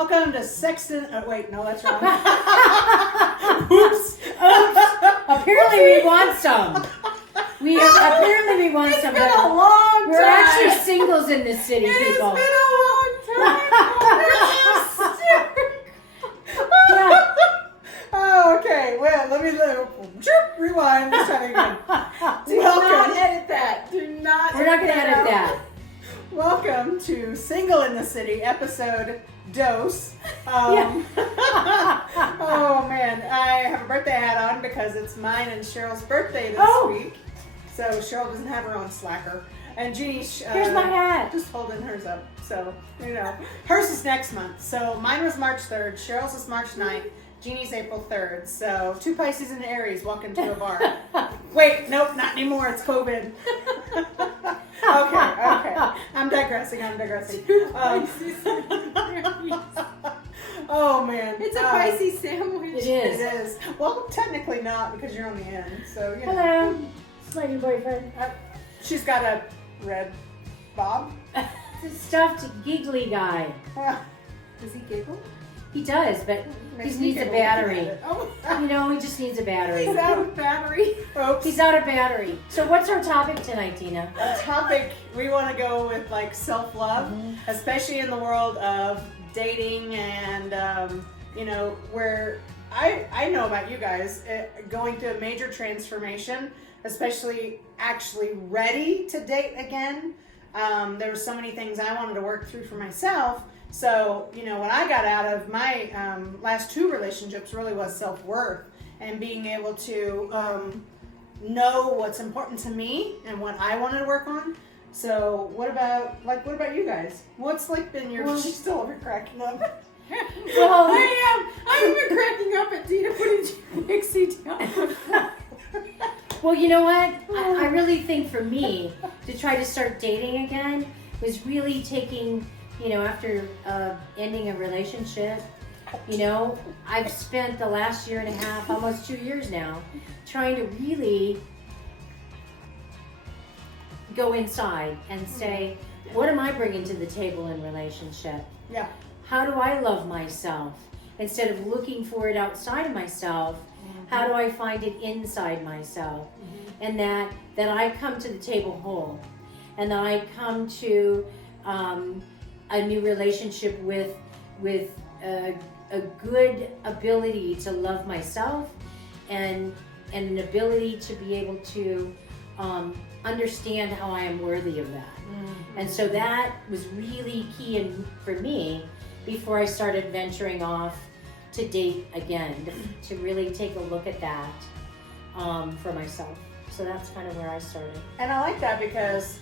Welcome to Sexton. Oh, wait, no, that's wrong. Oops. Apparently we want some. Apparently we want some. It's been a long time. We're actually singles in this city, It people. has been a long time. Yeah. Oh, okay. Well, let me rewind. Let's try it again. Do not edit that. Do not. We're not going to edit that. Welcome to Single in the City, episode Dose. Oh man, I have a birthday hat on because it's mine and Cheryl's birthday this week. So Cheryl doesn't have her own slacker. And Jeannie's Here's my hat. just holding hers up. So, hers is next month. So mine was March 3rd, Cheryl's is March 9th, Jeannie's April 3rd. So 2 Pisces and Aries walk into a bar. Wait, nope, not anymore. It's COVID. Okay. I'm digressing. Oh man, It's a Pisces sandwich. It is. It is. Well, technically not because you're on the end. So Hello. It's my new boyfriend. She's got a red bob. It's a stuffed giggly guy. Does he giggle? He does, but he Makes me needs a giggle battery. looking at it. Oh. He just needs a battery. He's out of battery. Oops. He's out of battery. So what's our topic tonight, Dina? A topic we want to go with like self-love, especially in the world of dating and where I know about you guys going through a major transformation, especially actually ready to date again. There were so many things I wanted to work through for myself. So, what I got out of my last 2 relationships really was self-worth and being able to know what's important to me and what I wanted to work on. So, what about you guys? What's been your? She's still over cracking up. Well, I've been cracking up at Dina putting Pixie down. Well, you know what? I really think for me, to try to start dating again was really taking, after ending a relationship, I've spent the last 1.5 years, almost 2 years now, trying to really go inside and say, what am I bringing to the table in relationship? Yeah. How do I love myself? Instead of looking for it outside of myself, how do I find it inside myself? And that I come to the table whole, and that I come to a new relationship with a good ability to love myself, and an ability to be able to understand how I am worthy of that. And so that was really key for me before I started venturing off to date again, to really take a look at that for myself. So that's kind of where I started. And I like that because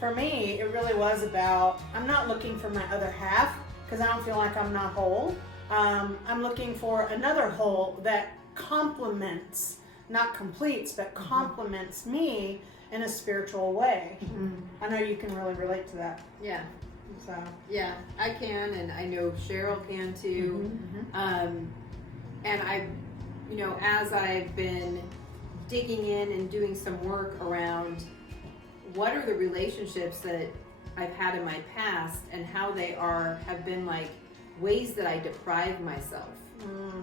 for me, it really was about, I'm not looking for my other half because I don't feel like I'm not whole. I'm looking for another whole that complements, not completes, but complements me in a spiritual way. I know you can really relate to that. Yeah. So. Yeah, I can, and I know Cheryl can too. And I, as I've been digging in and doing some work around what are the relationships that I've had in my past and how they have been like ways that I deprive myself,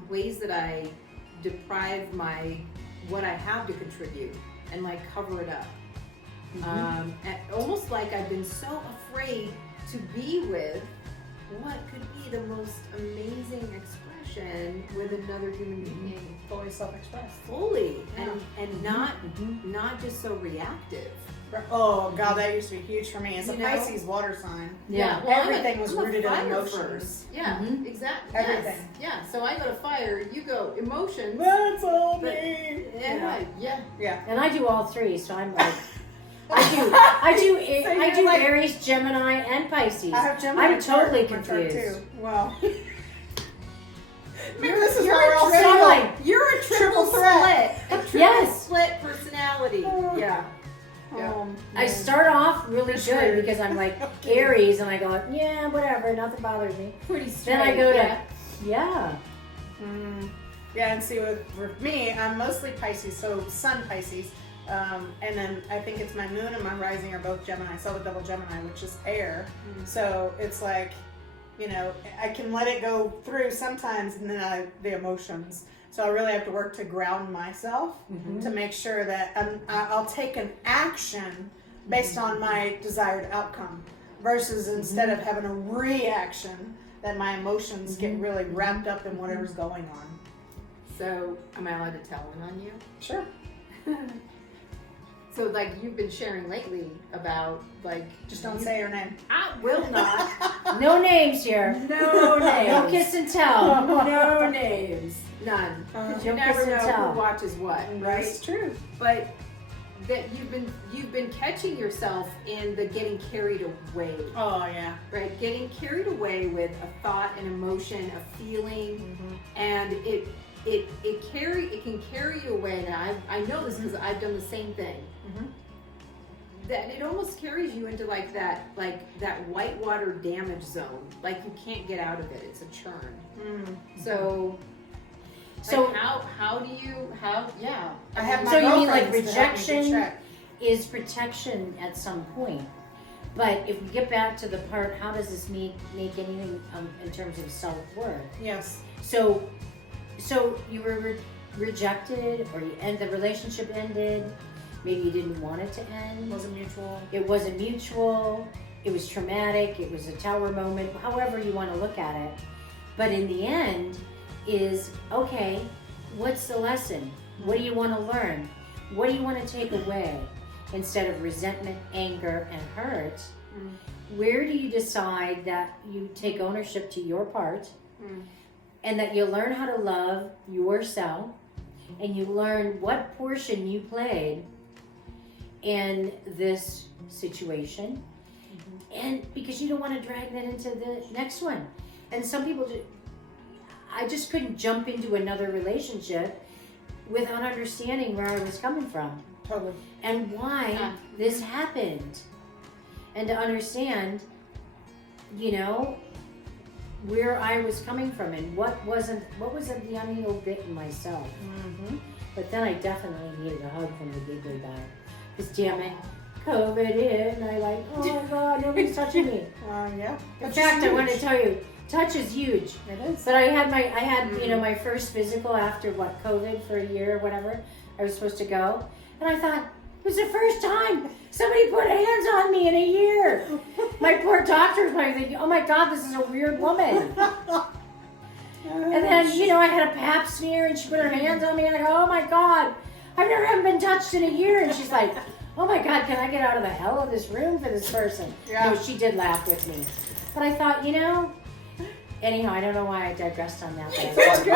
ways that I deprive what I have to contribute and cover it up. And almost like I've been so afraid to be with what could be the most amazing expression with another human being. Fully self-expressed. Fully. And not just so reactive. Oh God, that used to be huge for me. As a Pisces water sign. Yeah. Well, everything was rooted in fire emotions. first. Yeah, exactly. Everything. Yes. Yeah. So I go to fire, you go emotions. That's all But- me. Yeah. And I do all 3, so I'm like, I do Aries, Gemini, and Pisces. I have Gemini. I'm totally in my chart, confused. too. Well, maybe this is You're why we're all a single. You're a triple threat. split. A triple Yes. split personality. Yeah. I start off really You're good screwed. because I'm like Aries, and I go, yeah, whatever, nothing bothers me. Pretty straight. Then I go to, yeah. Yeah, and see, with me, I'm mostly Pisces, so Sun Pisces. And then I think it's my moon and my rising are both Gemini. So I have a double Gemini, which is air. So it's like you know, I can let it go through sometimes, and then the emotions. So I really have to work to ground myself to make sure that I'll take an action based on my desired outcome, versus instead of having a reaction that my emotions get really wrapped up in whatever's going on. So, am I allowed to tell one on you? Sure. So, like, you've been sharing lately about, like... Just don't say her name. I will not. No names here. No names. No kiss and tell. No names. None. Because you No never kiss and know tell. who watches what, right? That's true. But that you've been catching yourself in the getting carried away, Oh, yeah. right? Getting carried away with a thought, an emotion, a feeling, and it can carry you away. And I know this because I've done the same thing. That it almost carries you into like that whitewater damage zone. Like you can't get out of it. It's a churn. So how do you I have my So you mean like girlfriends to help me keep rejection track. is protection at some point. But if we get back to the part, how does this make anything in terms of self-worth? Yes. So you were rejected, or the relationship ended. Maybe you didn't want it to end. Wasn't mutual. It wasn't mutual. It was traumatic. It was a tower moment. However you want to look at it. But in the end, is okay. What's the lesson? What do you want to learn? What do you want to take away? Instead of resentment, anger, and hurt, where do you decide that you take ownership to your part, and that you learn how to love yourself, and you learn what portion you played in this situation, and because you don't want to drag that into the next one. And some people I just couldn't jump into another relationship without understanding where I was coming from. Totally. And why this happened. And to understand, you know, where I was coming from and what was the uneasy bit in myself. But then I definitely needed a hug from the giggly guy. Because damn it, COVID hit, and I like, oh my God, nobody's touching me. Yeah. In fact, I want to tell you, touch is huge. It is. But I had you know, my first physical after COVID for a year or whatever. I was supposed to go, and I thought it was the first time somebody put hands on me in a year. My poor doctor's probably thinking, oh my God, this is a weird woman. And then, you know, I had a pap smear, and she put her hands on me, and I go, oh my God, I've never been touched in a year. And she's like, oh my God, can I get out of the hell of this room for this person? Yeah. No, she did laugh with me. But I thought, you know, anyhow, I don't know why I digressed on that. That's good.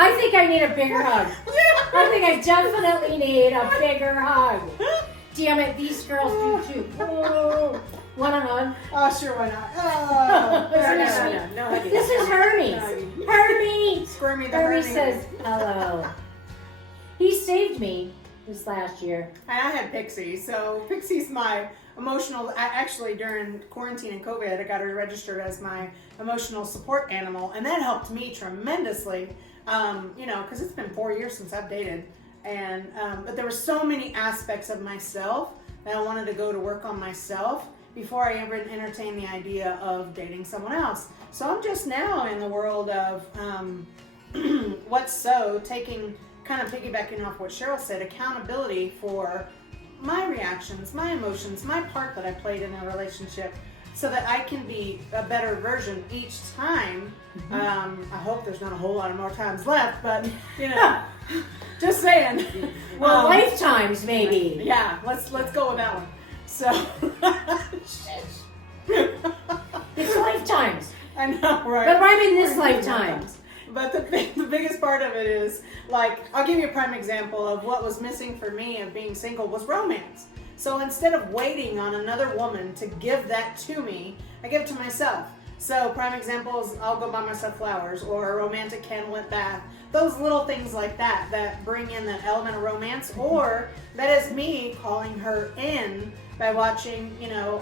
I think I need a bigger hug. I think I definitely need a bigger hug. Damn it, these girls do too. Oh, want a hug? Oh, sure, why not? Oh, No. This is Hermes. Hermes. Squirmy the Hermes Hermes. says hello. He saved me this last year. I had Pixie, so Pixie's my emotional. Actually, during quarantine and COVID, I got her registered as my emotional support animal, and that helped me tremendously. You know, because it's been 4 years since I've dated, and but there were so many aspects of myself that I wanted to go to work on myself before I ever entertained the idea of dating someone else. So I'm just now in the world of kind of piggybacking off what Cheryl said, accountability for my reactions, my emotions, my part that I played in a relationship, so that I can be a better version each time. I hope there's not a whole lot of more times left, but you know, just saying. Well, lifetimes maybe. Yeah, let's go with that one. So, It's lifetimes. I know, right? But I'm in this lifetime. But the biggest part of it is, like, I'll give you a prime example of what was missing for me of being single was romance. So instead of waiting on another woman to give that to me, I give it to myself. So prime examples, I'll go buy myself flowers or a romantic candlelit bath. Those little things like that bring in that element of romance. Or that is me calling her in by watching, you know,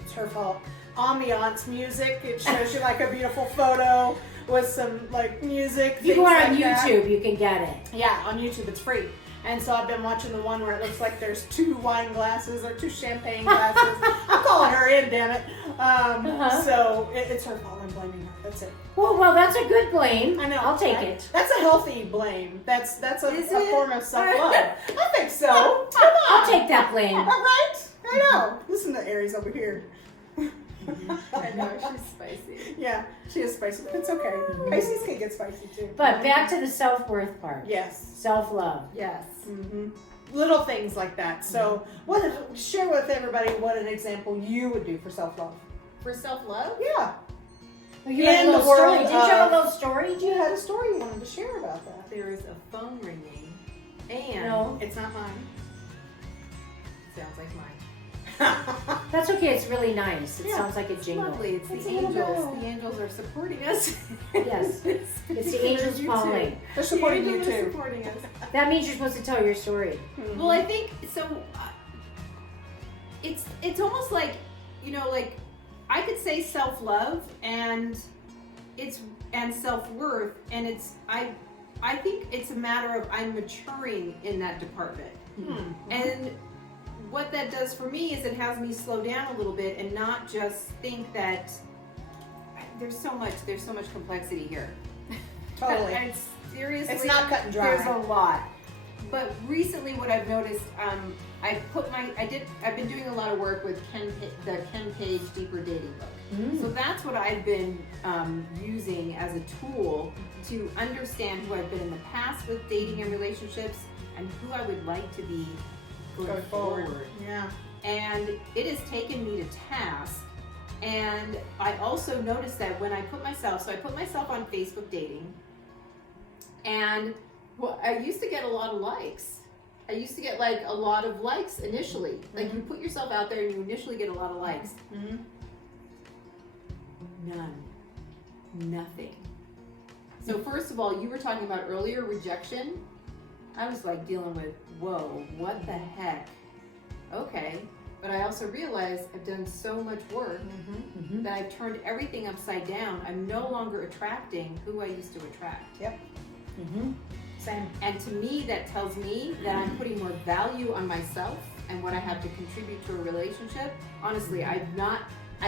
it's her fault, ambiance music. It shows you like a beautiful photo with some like music. If you go on things like that. YouTube, you can get it. Yeah, on YouTube it's free. And so I've been watching the one where it looks like there's 2 wine glasses or 2 champagne glasses. I'm calling her in, damn it. So it's her fault. I'm blaming her. That's it. Well, that's a good blame. I know. I'll take right? it. That's a healthy blame. That's a Is it? form of self-love. I think so. Come on. I'll take that blame. All right? I know. Listen to Aries over here. I know, she's spicy. Yeah, she is spicy, but it's okay. Pisces can get spicy too. But back to the self-worth part. Yes. Self-love. Yes. Mm-hmm. Little things like that. So, share with everybody what an example you would do for self-love. For self-love? Yeah. Well, you had a In the little story. world Did you have of- a little story, You Gina? had a story you wanted to share about that. There is a phone ringing, and No. It's not mine. sounds like mine. That's okay. It's really nice. It Yeah, sounds like a It's jingle. lovely. It's It's the a little angels. bell. The angels are supporting us. Yes. It's the angels calling. They're supporting the you angels are too. supporting us. That means you're supposed to tell your story. Mhm. Well, I think so. It's almost like, like I could say self-love and self-worth, and I think it's a matter of I'm maturing in that department. Mhm. And what that does for me is it has me slow down a little bit and not just think that there's so much complexity here. Totally. It's seriously, It's not cut and dry. There's a lot. But recently, what I've noticed, I've been doing a lot of work with the Ken Page Deeper Dating book. So that's what I've been using as a tool to understand who I've been in the past with dating and relationships, and who I would like to be going forward. Yeah. And it has taken me to task. And I also noticed that when I put myself on Facebook dating, and I used to get a lot of likes. I used to get like a lot of likes initially. Like you put yourself out there and you initially get a lot of likes. Mm-hmm. None. Nothing. So first of all, you were talking about earlier rejection. I was like dealing with, whoa, what the heck? Okay. But I also realized I've done so much work that I've turned everything upside down. I'm no longer attracting who I used to attract. Yep. Same. And to me, that tells me that I'm putting more value on myself and what I have to contribute to a relationship. Honestly,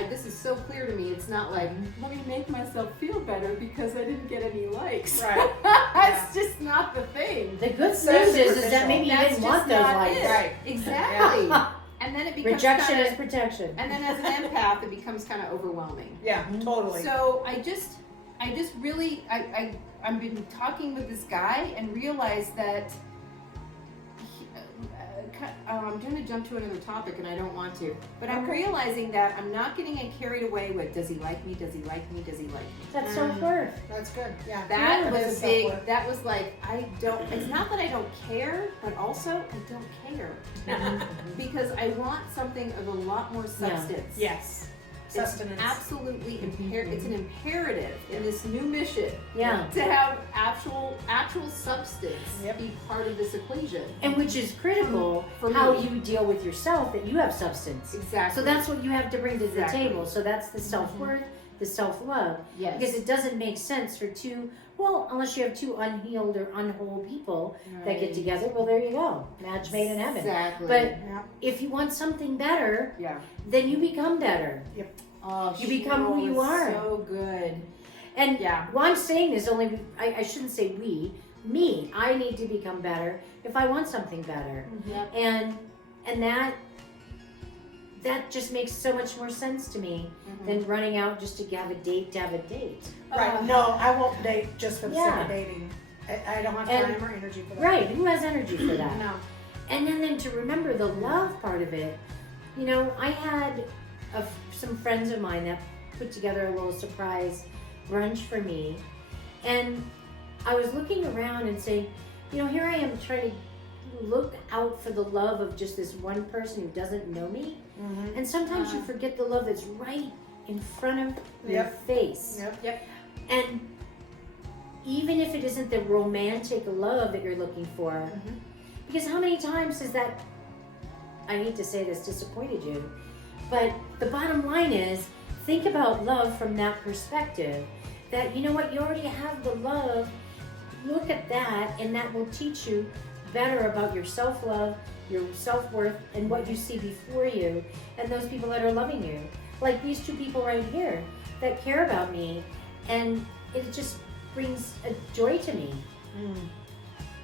this is so clear to me. It's not like, let me make myself feel better because I didn't get any likes. Right. That's just not the thing. The good So news is superficial. that maybe you That's didn't just want those not likes. it. Right. Exactly. And then it becomes Rejection kinda, is protection. and then as an empath, it becomes kind of overwhelming. Yeah, totally. So I just really, I've been talking with this guy and realized that I'm going to jump to another topic and I don't want to, but I'm realizing that I'm not getting carried away with, does he like me? Does he like me? Does he like me? That's self-worth. That's good. Yeah. That It was is a big, self-worth. that was like, it's not that I don't care, but also I don't care. Because I want something of a lot more substance. Yes. It's Sustenance. absolutely it's an imperative in this new mission Yeah. to have actual substance Yep. be part of this equation. And which is critical For how me. you deal with yourself, that you have substance. Exactly. So that's what you have to bring to the Exactly. table. So that's the self-worth, the self-love. yes. Because it doesn't make sense for unless you have two unhealed or unwhole people that get together. Well, there you go. Match made in heaven. Exactly. But Yeah. if you want something better, yeah. then you become better. Oh, You become who Cheryl you is are. So good. And Yeah. well, I'm saying this only, I shouldn't say me. I need to become better if I want something better. Yep. And that just makes so much more sense to me than running out just to have a date to have a date. Right. No, I won't date just for the sake Yeah. of dating. I don't have And- time or energy for that. Right, who has energy for that? No. And then to remember the love part of it, I had some friends of mine that put together a little surprise brunch for me. And I was looking around and saying, here I am trying to look out for the love of just this one person who doesn't know me. And sometimes you forget the love that's right in front of your face. Yep. And even if it isn't the romantic love that you're looking for, because how many times has that, I hate to say this, disappointed you, but the bottom line is, think about love from that perspective, that you know what, you already have the love, look at that, and that will teach you better about your self-love, your self-worth, and what you see before you, and those people that are loving you. Like these two people right here that care about me, and it just brings a joy to me.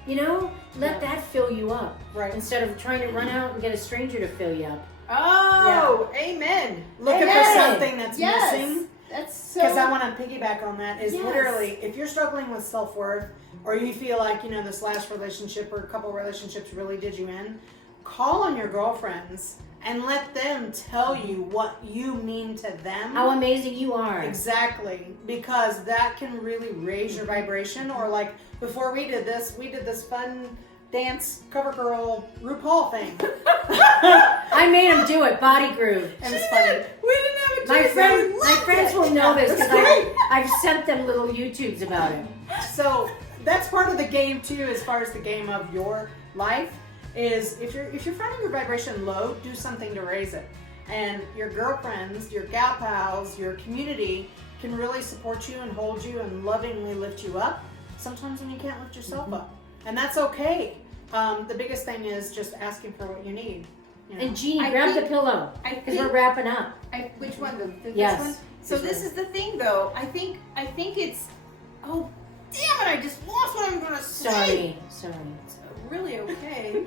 You know, let that fill you up. Right. Instead of trying to run out and get a stranger to fill you up. Oh, amen. Looking for something that's missing. That's so. Because I want to piggyback on that. Is Yes. literally, if you're struggling with self-worth, or you feel like, you know, this last relationship or a couple relationships really did you in, call on your girlfriends and let them tell you what you mean to them. How amazing you are. Exactly, because that can really raise your vibration. Or like before we did this fun dance cover girl RuPaul thing. I made him do it, body groove. And it's funny. We didn't have a choice. My friends will know this because That's I've sent them little YouTubes about it. So that's part of the game too, as far as the game of your life. Is if you're finding your vibration low, do something to raise it. And your girlfriends, your gal pals, your community can really support you and hold you and lovingly lift you up. Sometimes when you can't lift yourself up, and that's okay. The biggest thing is just asking for what you need. You know? And Jeannie, I grab the think- pillow I because think- we're wrapping up. Which one? This Yes. one? So this is the thing, though. I think it's. Oh, damn it! I just lost what I'm gonna say. Sorry. It's really okay.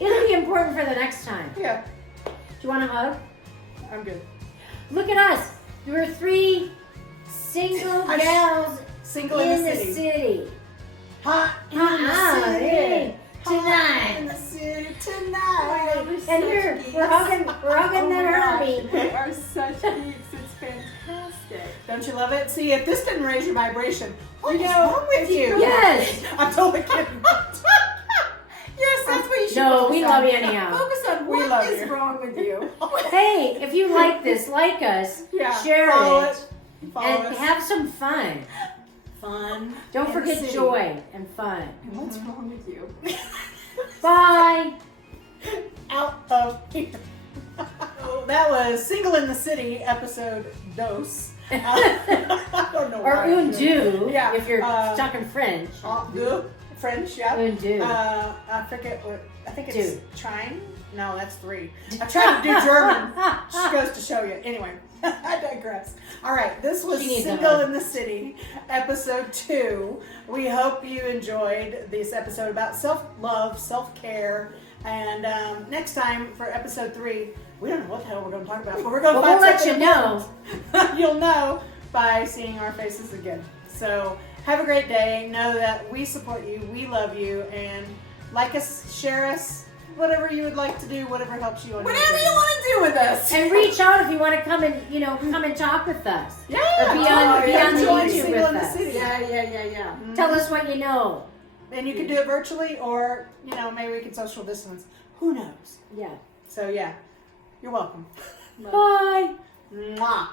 It'll be important for the next time. Yeah, Do you want a hug? I'm good. Look at us. We're 3 single gals Single in in the the city. city. Hot in Uh-uh, the city. hey, Hot tonight. in the city tonight. And we're hugging the Herbie. We are such geeks. It's fantastic. Don't you love it? See, if this didn't raise your vibration, what is know, wrong with it's you? true. Yes. I'm totally kidding. Yes, that's what you should. No, focus we on. love you anyhow. Focus on We what love is you. wrong with you. Hey, if you like this, like us, Yeah, share follow it, Follow and us. have some fun. Fun. Don't in the forget city. joy and fun. And what's wrong with you? Bye. Out of here. That was Single in the City, episode dos. I don't know Or why. un deux, Yeah, if you're uh, talking French. Deux, French, yeah. Un deux. I forget what, I think it's Two. Chine? No, that's 3. I tried to do German. Just goes to show you. Anyway, I digress. All right, this was She needs a Single hug. in the City, episode 2. We hope you enjoyed this episode about self-love, self-care. And next time for episode 3, we don't know what the hell we're going to talk about, but we're going to Well, find we'll let something you know. important. You'll know by seeing our faces again. So have a great day. Know that we support you, we love you, and like us, share us, whatever you would like to do, whatever helps you on your Whatever journey. you want to do with us. And reach out if you want to come and talk with us. Yeah, Or be on- be on the join YouTube Single with in the us. City. Yeah. Tell us what you know. And you can do it virtually, or maybe we can social distance. Who knows? Yeah. So yeah, you're welcome. Bye. Mwah.